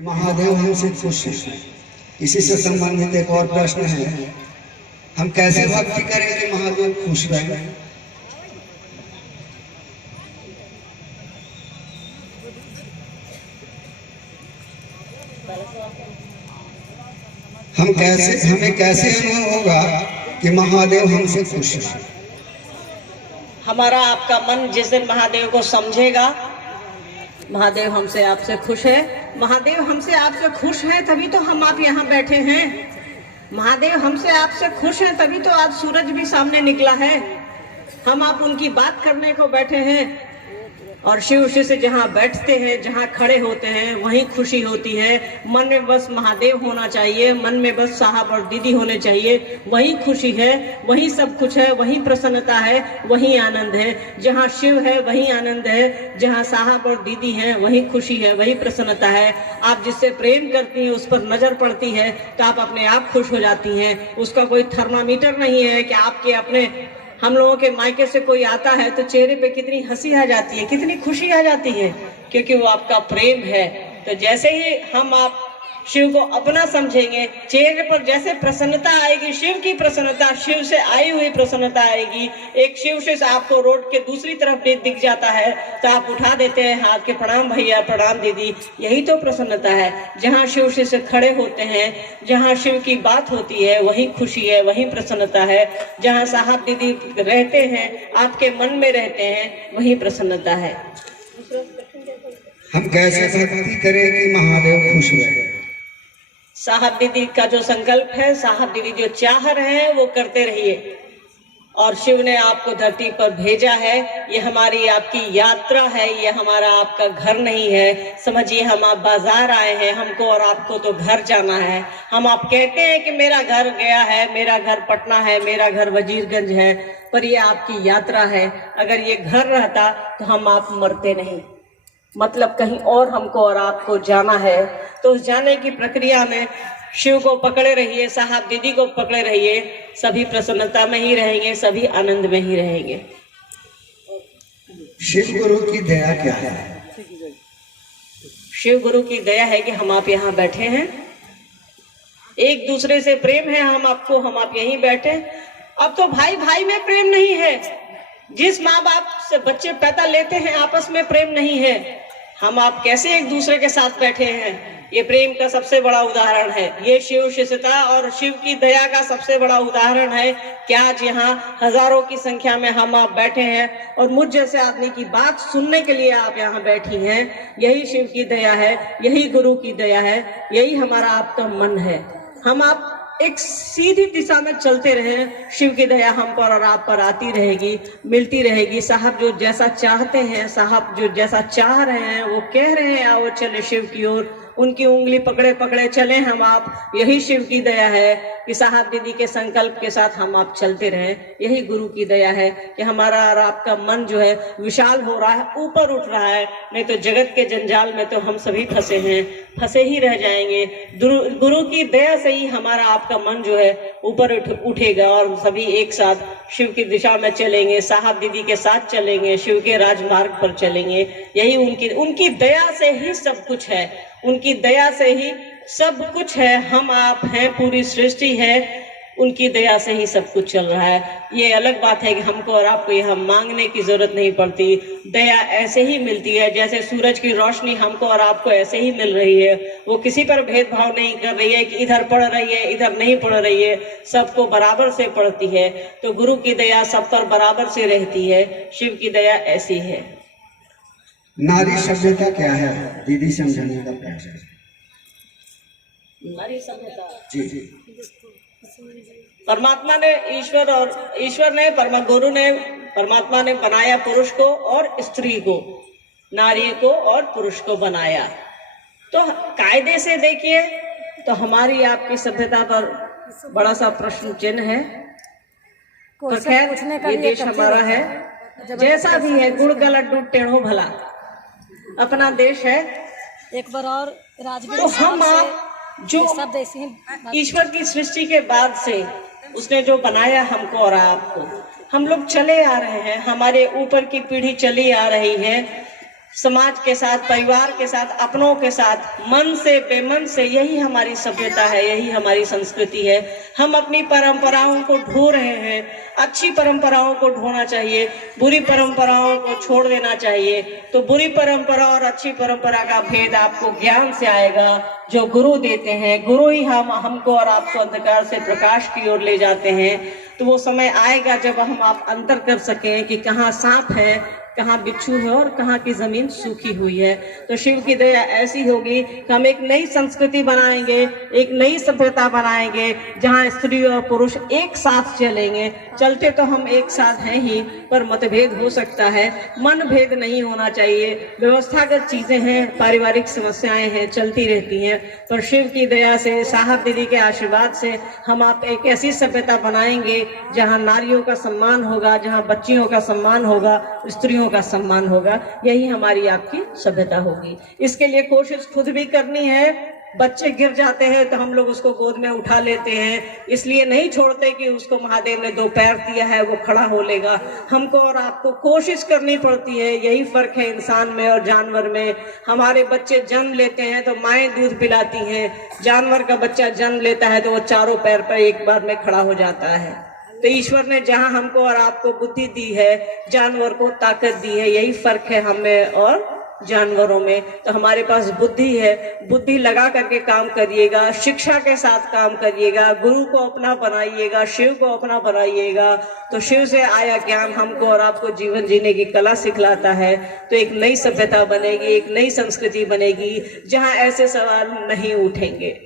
महादेव हमसे खुश हैं। इसी से संबंधित एक और प्रश्न है, हम कैसे भक्ति करें कि महादेव खुश रहें? हमें कैसे अनुभव होगा कि महादेव हमसे खुश हैं? हमारा आपका मन जिस दिन महादेव को समझेगा, महादेव हमसे आपसे खुश है, महादेव हमसे आपसे खुश हैं तभी तो हम आप यहाँ बैठे हैं। महादेव हमसे आपसे खुश हैं तभी तो आज सूरज भी सामने निकला है। हम आप उनकी बात करने को बैठे हैं और शिव से जहाँ बैठते हैं, जहाँ खड़े होते हैं, वहीं खुशी होती है। मन में बस महादेव होना चाहिए, मन में बस साहब और दीदी होने चाहिए, वहीं खुशी है, वहीं सब कुछ है, वहीं प्रसन्नता है, वहीं आनंद है। जहाँ शिव है वहीं आनंद है, जहाँ साहब और दीदी हैं वहीं खुशी है, वहीं प्रसन्नता है। आप जिससे प्रेम करती हैं उस पर नजर पड़ती है तो आप अपने आप खुश हो जाती हैं। उसका कोई थर्मामीटर नहीं है कि आपके अपने हम लोगों के मायके से कोई आता है तो चेहरे पे कितनी हंसी आ जाती है, कितनी खुशी आ जाती है, क्योंकि वो आपका प्रेम है। तो जैसे ही हम आप शिव को अपना समझेंगे, चेहरे पर जैसे प्रसन्नता आएगी, शिव की प्रसन्नता, शिव से आई हुई प्रसन्नता आएगी। एक शिव से आपको रोड के दूसरी तरफ दिख जाता है तो आप उठा देते हैं हाथ के, प्रणाम भैया, प्रणाम दीदी। यही तो प्रसन्नता है। जहाँ शिव से खड़े होते हैं, जहाँ शिव की बात होती है, वही खुशी है, वही प्रसन्नता है। जहाँ साहब दीदी रहते हैं, आपके मन में रहते हैं, वही प्रसन्नता है। हम कैसे भक्ति करें कि महादेव खुश रहे? साहब दीदी का जो संकल्प है, साहब दीदी जो चाह रहे हैं वो करते रहिए। और शिव ने आपको धरती पर भेजा है, ये हमारी आपकी यात्रा है, ये हमारा आपका घर नहीं है। समझिए हम आप बाजार आए हैं, हमको और आपको तो घर जाना है। हम आप कहते हैं कि मेरा घर गया है, मेरा घर पटना है, मेरा घर वजीरगंज है, पर ये आपकी यात्रा है। अगर ये घर रहता तो हम आप मरते नहीं। मतलब कहीं और हमको और आपको जाना है, तो उस जाने की प्रक्रिया में शिव को पकड़े रहिए, साहब दीदी को पकड़े रहिए, सभी प्रसन्नता में ही रहेंगे, सभी आनंद में ही रहेंगे। शिव गुरु की दया क्या है? शिव गुरु की दया है कि हम आप यहाँ बैठे हैं, एक दूसरे से प्रेम है हम आपको, हम आप यहीं बैठे। अब तो भाई भाई में प्रेम नहीं है, जिस माँ बाप से बच्चे पैदा लेते हैं आपस में प्रेम नहीं है। हम आप कैसे एक दूसरे के साथ बैठे हैं, ये प्रेम का सबसे बड़ा उदाहरण है। ये शिव शिष्यता और शिव की दया का सबसे बड़ा उदाहरण है कि आज यहाँ हजारों की संख्या में हम आप बैठे हैं और मुझ जैसे आदमी की बात सुनने के लिए आप यहाँ बैठी हैं। यही शिव की दया है, यही गुरु की दया है, यही हमारा आपका मन है। हम आप एक सीधी दिशा में चलते रहे, शिव की दया हम पर और आप पर आती रहेगी, मिलती रहेगी। साहब जो जैसा चाहते हैं, साहब जो जैसा चाह रहे हैं, वो कह रहे हैं आओ चले शिव की ओर, उनकी उंगली पकड़े पकड़े चले हम आप। यही शिव की दया है कि साहब दीदी के संकल्प के साथ हम आप चलते रहें। यही गुरु की दया है कि हमारा और आपका मन जो है विशाल हो रहा है, ऊपर उठ रहा है। नहीं तो जगत के जंजाल में तो हम सभी फंसे हैं, फंसे ही रह जाएंगे। गुरु की दया से ही हमारा आपका मन जो है ऊपर उठेगा और सभी एक साथ शिव की दिशा में चलेंगे, साहब दीदी के साथ चलेंगे, शिव के राजमार्ग पर चलेंगे। यही उनकी दया से ही सब कुछ है, उनकी दया से ही सब कुछ है। हम आप हैं, पूरी सृष्टि है, उनकी दया से ही सब कुछ चल रहा है। ये अलग बात है कि हमको और आपको यहाँ मांगने की जरूरत नहीं पड़ती, दया ऐसे ही मिलती है। जैसे सूरज की रोशनी हमको और आपको ऐसे ही मिल रही है, वो किसी पर भेदभाव नहीं कर रही है कि इधर पड़ रही है इधर नहीं पड़ रही है, सबको बराबर से पड़ती है। तो गुरु की दया सब पर बराबर से रहती है, शिव की दया ऐसी है। नारी सभ्यता क्या है, दीदी समझाने का प्रयास है। नारी सभ्यता जी, परमात्मा ने ईश्वर ने गुरु ने परमात्मा ने बनाया पुरुष को और स्त्री को, नारी को और पुरुष को बनाया। तो कायदे से देखिए तो हमारी आपकी सभ्यता पर बड़ा सा प्रश्न चिन्ह है। तो खैर ये देश हमारा है, जैसा भी है, गुड़ का लड्डू टेढ़ो भला अपना देश है। एक बार और तो हम आप जो ईश्वर की सृष्टि के बाद से उसने जो बनाया हमको और आपको, हम लोग चले आ रहे हैं, हमारे ऊपर की पीढ़ी चली आ रही है। समाज के साथ, परिवार के साथ, अपनों के साथ, मन से बेमन से, यही हमारी सभ्यता है, यही हमारी संस्कृति है। हम अपनी परंपराओं को ढो रहे हैं। अच्छी परंपराओं को ढोना चाहिए, बुरी परंपराओं को छोड़ देना चाहिए। तो बुरी परंपरा और अच्छी परंपरा का भेद आपको ज्ञान से आएगा, जो गुरु देते हैं। गुरु ही हमको और आपको अंधकार से प्रकाश की ओर ले जाते हैं। तो वो समय आएगा जब हम आप अंतर कर सकें कि कहाँ सांप है, कहाँ बिच्छू है और कहाँ की जमीन सूखी हुई है। तो शिव की दया ऐसी होगी कि हम एक नई संस्कृति बनाएंगे, एक नई सभ्यता बनाएंगे, जहाँ स्त्री और पुरुष एक साथ चलेंगे। चलते तो हम एक साथ हैं ही, पर मतभेद हो सकता है, मन भेद नहीं होना चाहिए। व्यवस्थागत चीजें हैं, पारिवारिक समस्याएं हैं, चलती रहती हैं, पर शिव की दया से, साहब दीदी के आशीर्वाद से हम आप एक ऐसी सभ्यता बनाएंगे जहाँ नारियों का सम्मान होगा, जहाँ बच्चियों का सम्मान होगा, स्त्रियों का सम्मान होगा। यही हमारी आपकी सभ्यता होगी। इसके लिए कोशिश खुद भी करनी है। बच्चे गिर जाते हैं तो हम लोग उसको गोद में उठा लेते हैं, इसलिए नहीं छोड़ते कि उसको महादेव ने 2 पैर दिया है, वो खड़ा हो लेगा। हमको और आपको कोशिश करनी पड़ती है। यही फर्क है इंसान में और जानवर में। हमारे बच्चे जन्म लेते हैं तो माएँ दूध पिलाती हैं, जानवर का बच्चा जन्म लेता है तो वो 4 पैर पर एक बार में खड़ा हो जाता है। तो ईश्वर ने जहां हमको और आपको बुद्धि दी है, जानवर को ताकत दी है। यही फर्क है हमें और जानवरों में। तो हमारे पास बुद्धि है, बुद्धि लगा करके काम करिएगा, शिक्षा के साथ काम करिएगा, गुरु को अपना बनाइएगा, शिव को अपना बनाइएगा। तो शिव से आया ज्ञान हमको और आपको जीवन जीने की कला सिखलाता है। तो एक नई सभ्यता बनेगी, एक नई संस्कृति बनेगी, जहां ऐसे सवाल नहीं उठेंगे।